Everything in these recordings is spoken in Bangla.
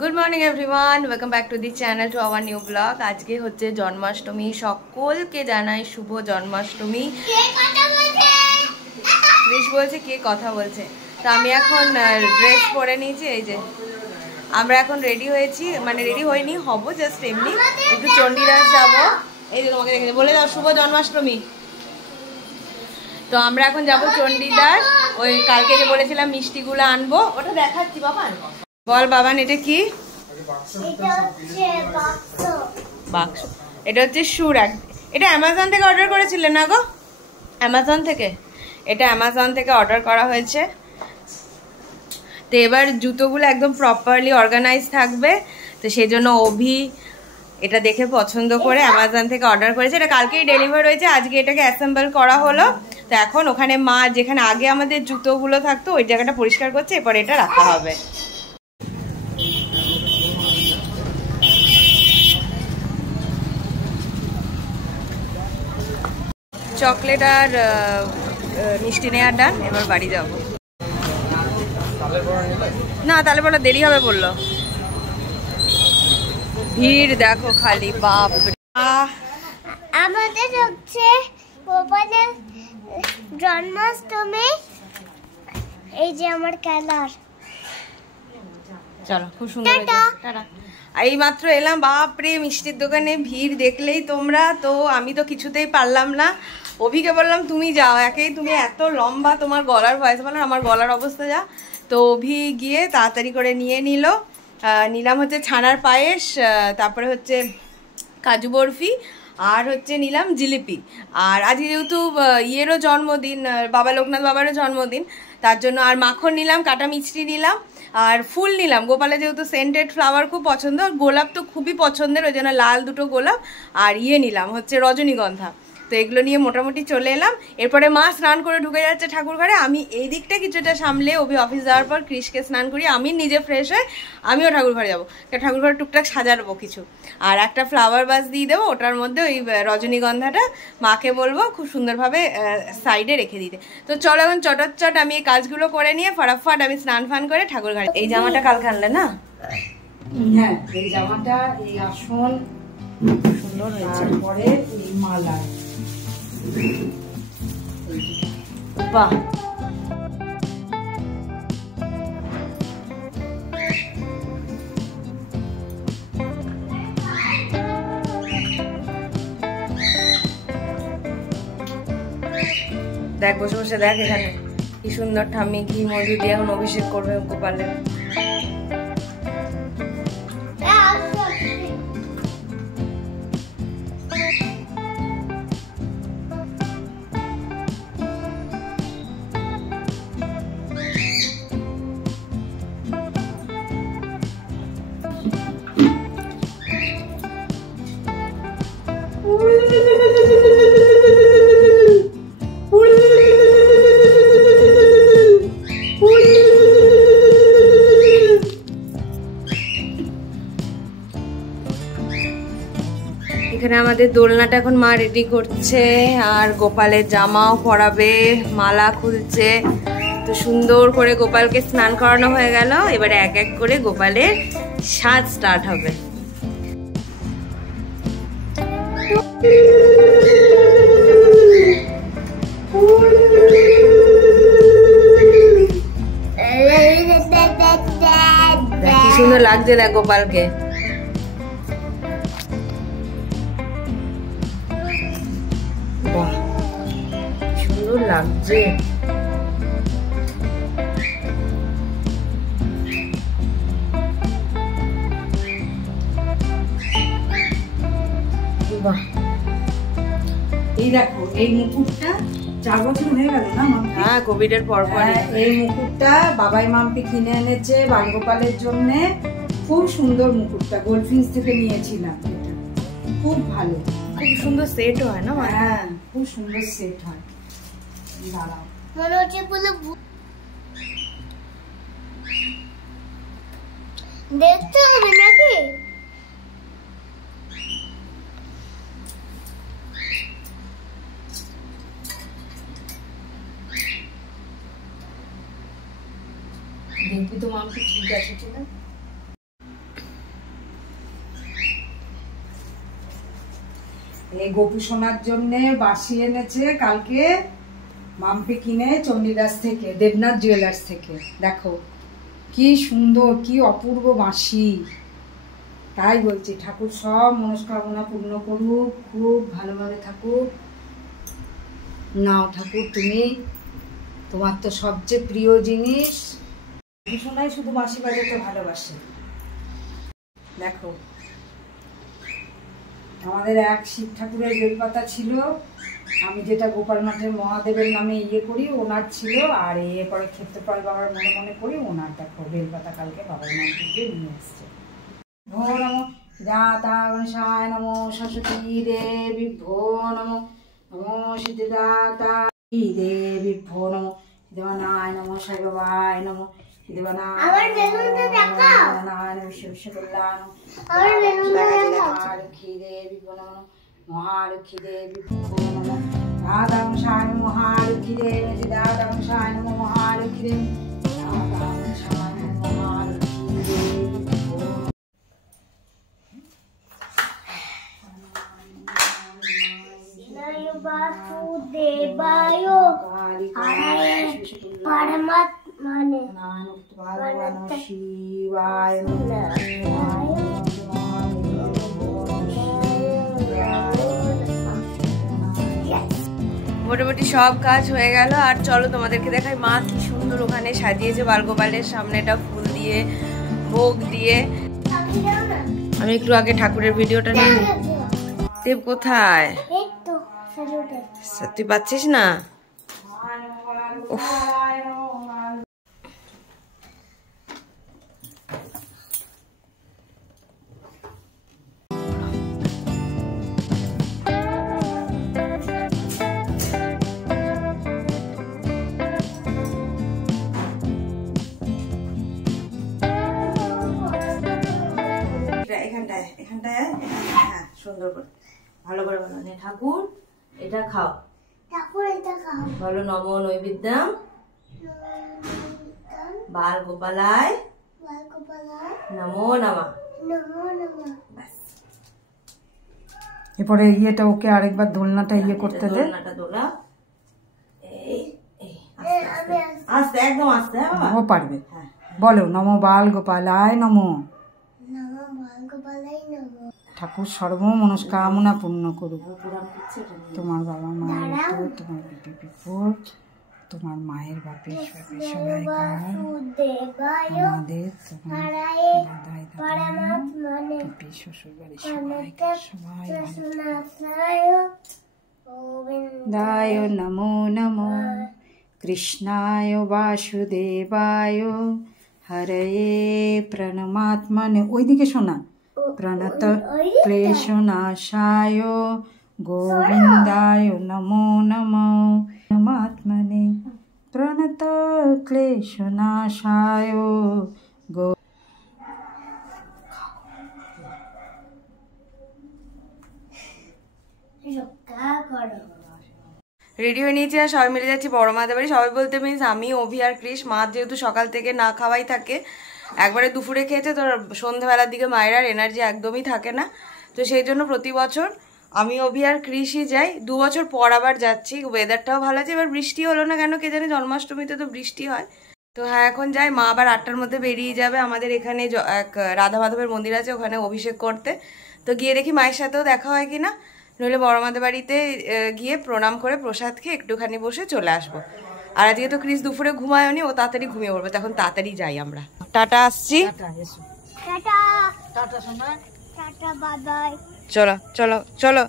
Good morning everyone, welcome back to the channel to our new blog. आज के होच्छे जन्माष्टमी, सकल के जानाई शुभ जन्माष्टमी। क्रिश बोलছে কে কথা বলছে। তো আমি এখন ড্রেস পরে নিয়েছি, এই যে আমরা এখন রেডি হয়েছি, মানে রেডি হইনি, হব জাস্ট এমনি একটু চণ্ডীদাস যাব। এই যে তোমাকে দেখে বলে দাও শুভ জন্মাষ্টমী। তো আমরা এখন যাব চণ্ডীদাস, ওই কালকে যে বলেছিলাম মিষ্টিগুলো আনবো, ওটা দেখাচ্ছি। বাবা বল বাবান, এটা কি? বাক্স। এটা হচ্ছে সুর। এটা অ্যামাজন থেকে অর্ডার করেছিলে না গো? অ্যামাজন থেকে, এটা অ্যামাজন থেকে অর্ডার করা হয়েছে। তো এবার জুতোগুলো একদম প্রপারলি অর্গানাইজ থাকবে, তো সেই জন্য অভি এটা দেখে পছন্দ করে অ্যামাজন থেকে অর্ডার করেছে। এটা কালকেই ডেলিভার হয়েছে, আজকে এটাকে অ্যাসেম্বল করা হলো। তো এখন ওখানে মা যেখানে আগে আমাদের জুতোগুলো থাকতো ওই জায়গাটা পরিষ্কার করছে, এরপর এটা রাখা হবে। চকলেট আর মিষ্টি নেওয়ার ডান, এবার বাড়ি যাব। না তাহলে বলো দেরি হবে বললো। ভিড় দেখো খালি, বাপ। আমাদের হচ্ছে গোপালের জন্মাষ্টমী, এই যে আমার কালার। চলো, খুব সুন্দর হয়েছে। এই মাত্র এলাম, বাপরে মিষ্টির দোকানে ভিড় দেখলেই তোমরা। তো আমি তো কিছুতেই পারলাম না, অভিকে বললাম তুমি যাও, একেই তুমি এত লম্বা, তোমার গলার ভয়েস বলো, আমার গলার অবস্থা যা। তো অভি গিয়ে তাড়াতাড়ি করে নিয়ে নিলাম হচ্ছে ছানার পায়েস, তারপরে হচ্ছে কাজু বরফি, আর হচ্ছে নিলাম জিলিপি। আর আজকে যেহেতু ইয়েরও জন্মদিন, বাবা লোকনাথ বাবারও জন্মদিন, তার জন্য আর মাখন নিলাম, কাটা মিষ্টি নিলাম, আর ফুল নিলাম। গোপালের যেহেতু সেন্টেড ফ্লাওয়ার খুব পছন্দ, গোলাপ তো খুবই পছন্দের, ওই জন্য লাল দুটো গোলাপ আর নিলাম হচ্ছে রজনীগন্ধা। তো এগুলো নিয়ে মোটামুটি চলে এলাম। এরপরে মা স্নান করে ঢুকে যাচ্ছে ঠাকুর ঘরে, আমি এই দিকটা কিছুটা সামলে অভি অফিস যাওয়ার পর ক্রিশকে স্নান করি, আমি নিজে ফ্রেশ হয়ে আমিও ঠাকুর ঘরে যাবো। ঠাকুর ঘরে টুকটাক সাজাবো কিছু, আর একটা ফ্লাওয়ার বাস দিয়ে দেবো, ওটার মধ্যে ওই রজনীগন্ধাটা মাকে বলবো খুব সুন্দরভাবে সাইডে রেখে দিতে। তো চলো এখন চটচ্চট আমি এই কাজগুলো করে নিয়ে ফটাফট আমি স্নান ফান করে ঠাকুর ঘরে। এই জামাটা কালকে আনলে না? হ্যাঁ, এই জামাটা, এই আসন সুন্দর হয়েছে। পরে এই মালা, বাহ। দেখ বসে বসে দেখ এখানে কি সুন্দর ঠাম্মি ঘি মধু দিয়ে এখন অভিষেক করবে গোপালের। এখানে আমাদের দোলনাটা এখন মা রেডি করছে, আর গোপালের জামাও পরাবে, মালা খুলছে। তো সুন্দর করে গোপালকে স্নান করানো হয়ে গেল, এবারে এক এক করে গোপালের সাজ স্টার্ট হবে। কি সুন্দর লাগছে দেখ গোপালকে। বাহ সুন্দর লাগছে। বাহ, এই দেখো এই মুকুটটা 4 বছর হয়ে গেল না মাম্পি? হ্যাঁ, কোভিডের পরপরই এই মুকুটটা বাবাই মাম্পি কিনে এনেছে বালগোপালের জন্য। খুব সুন্দর মুকুটটা, গোল্ডফিন্স থেকে নিয়েছিলাম। এটা খুব ভালো, খুব সুন্দর সেট হয় না? হ্যাঁ খুব সুন্দর সেট হয়। দাঁড়াও, মনে হচ্ছে পুরো দেখতে হবে নাকি? দেখবি তো মাম্পি ঠিক আছে কিনা। এই গোপু সোনার জন্য বাসি এনেছে কালকে মাম্পি কিনে চণ্ডীদাস থেকে, দেবনাথ জুয়েলার্স থেকে। দেখো কি সুন্দর, কি অপূর্ব বাঁশি। তাই বলছি ঠাকুর সব মনস্কামনা পূর্ণ করুক, খুব ভালোভাবে থাকুক। নাও ঠাকুর, তুমি, তোমার তো সবচেয়ে প্রিয় জিনিস। সোনাই শুধু বাঁশি বাজাতে ভালোবাসে। দেখো আমাদের এক শিব ঠাকুরের বেলপাতা ছিল, আমি যেটা গোপাল মাঠের মহাদেবের নামে ইয়ে করি ওনার ছিল, আর ইয়ে করে ক্ষেত্রপাল বাবার মনে মনে করি ওনার। দেখো বেলপাতা কালকে বাবার নাম থেকে নিয়ে এসছে। ভো নমো দাতা গণেশায় নমো, সরস্বতী দেবী ভো নমো, নমো সিদ্ধিদাতা দেবী ভো নমো, দেবানায় নমো, সাই বাবায় নমো, মহালক্ষ্মী দেবী মহালক্ষ্মী দেবী দাদাংশায় মহালক্ষ্মী দেবী, দাদাংশায় নমো মহালক্ষ্মী দেবী, দাদাংশায় মহালক্ষ্মী দেবী। वासुदेवाय परमात्मने शिवाय মোটামুটি সব কাজ হয়ে গেল। আর চলো তোমাদেরকে দেখাই মা কি সুন্দর ওখানে সাজিয়েছে বালগোপালের সামনেটা ফুল দিয়ে, ভোগ দিয়ে। আমি একটু আগে ঠাকুরের ভিডিওটা নিয়ে নিই। দেব কোথায়? তুই পাচ্ছিস না? এখানটায় হ্যাঁ সুন্দর করে ভালো করে বলো। ঠাকুর এটা খাও, বলো নমো নৈবেদ্যম বাল গোপালায় নমো নমঃ। এরপরে ইয়েটা ওকে আরেকবার দোলনাটা ইয়ে করতে দে। দোলনাটা দোলা, এই আস্তে একদম আস্তে। ও পারবে। বলো নমো বাল গোপালায় নমো। ঠাকুর সর্ব মনস্কামনা পূর্ণ করুক। তোমার বাবা মায়ের বিপদ, তোমার বিপি বিপদ, তোমার মায়ের বাপের সবাই, আমাদের তোমার দাদাই দাদা বিপি শ্বশুর বাড়ির সবাই দায় নমো নমো কৃষ্ণায় বাসুদেবায় হরয়ে প্রণমাত্মনে। ওইদিকে শোনা। প্রণত ক্লেশনাশায় গোবিন্দায় নমো নমো পরমাত্মনে। প্রণত ক্লেশনাশায় গো। রেডি হয়ে নিয়েছি আর সবাই মিলে যাচ্ছি বড় মাদের বাড়ি। সবাই বলতে মিনস আমি, অভি আর ক্রিস। মা যেহেতু সকাল থেকে না খাওয়াই থাকে, একবারে দুপুরে খেয়েছে, তো সন্ধ্যাবেলার দিকে মায়ের আর এনার্জি একদমই থাকে না। তো সেই জন্য প্রতি বছর আমি, অভি আর ক্রিসই যাই। 2 বছর পর আবার যাচ্ছি। ওয়েদারটাও ভালো আছে। এবার বৃষ্টি হলো না কেন কে জানে, জন্মাষ্টমীতে তো বৃষ্টি হয়। তো হ্যাঁ এখন যাই। মা আবার 8টার মধ্যে বেরিয়ে যাবে। আমাদের এখানে এক রাধা মাধবের মন্দির আছে, ওখানে অভিষেক করতে। তো গিয়ে দেখি মায়ের সাথেও দেখা হয় কিনা, নইলে বড় মাদের বাড়িতে গিয়ে প্রণাম করে প্রসাদ খেয়ে একটুখানি বসে চলে আসবো। আর আজকে তো ক্রিস দুপুরে ঘুমায়নি, ও তাড়াতাড়ি ঘুমিয়ে পড়বে, তখন তাড়াতাড়ি যাই আমরা। টাটা, আসছি। চলো চলো চলো।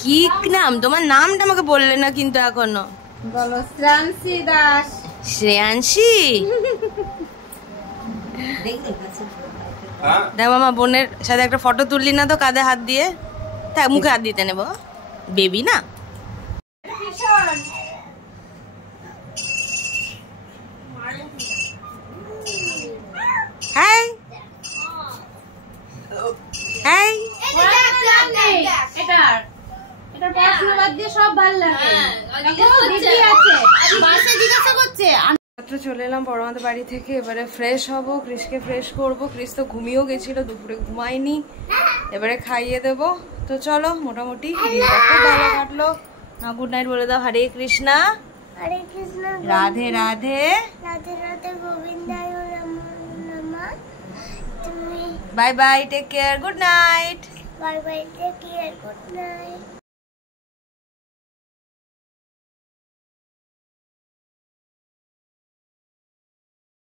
কি নাম তোমার? নামটা আমাকে বললে না কিন্তু এখনো। বলো শ্রেয়াংশী দাস। শ্রেয়াংশী? দেখ মামা, বোনের সাথে একটা ফটো তুললি না তো কাঁধে হাত দিয়ে? থাক, মুখে হাত দিতে নেবো, বেবি না। একটা পড়াশোনা বাদ দিয়ে সব ভালো লাগে। দেখো, দিদি আছে, বাসে জিজ্ঞাসা করছে। মাত্র চলে এলাম বড়মাদের বাড়ি থেকে, এবারে ফ্রেশ হব, ক্রিসকে ফ্রেশ করব। ক্রিস তো ঘুমিয়েও গেছিল, দুপুরে ঘুমায়নি, এবারে খাইয়ে দেব। তো চলো, মোটামুটি দিনটা খুব ভালো কাটলো। গুড নাইট বলে দাও। হরে কৃষ্ণা, হরে কৃষ্ণ, রাধে রাধে, রাধে রাধে, গোবিন্দায় নমঃ। তুমি bye bye, take care, good night. Bye bye, take care, good night.